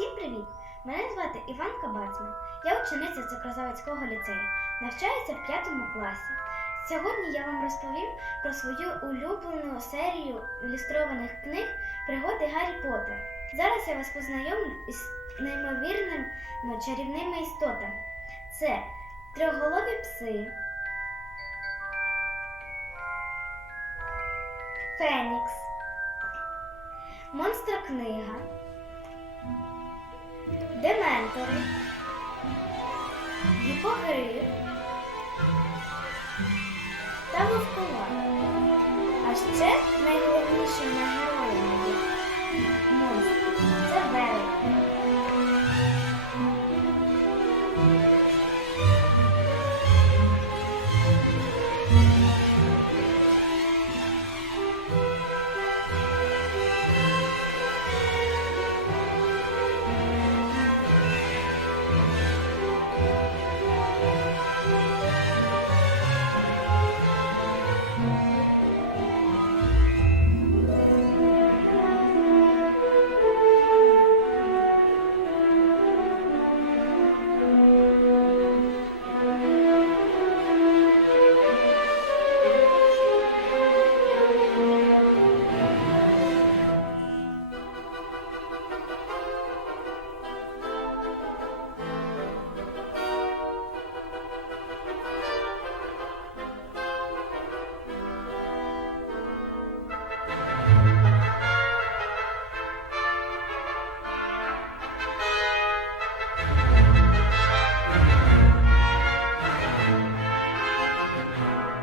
Всім привіт! Мене звати Іванка Бацман. Я учениця Цукрозавицького ліцею, навчаюся в п'ятому класі. Сьогодні я вам розповім про свою улюблену серію ілюстрованих книг Пригоди Гаррі Поттер. Зараз я вас познайомлю із неймовірними чарівними істотами. Це трьохголові пси, Фенікс, Монстр книга, Дементори, Гіпогриф. Та Вовкова. А ще найголовніше на монстр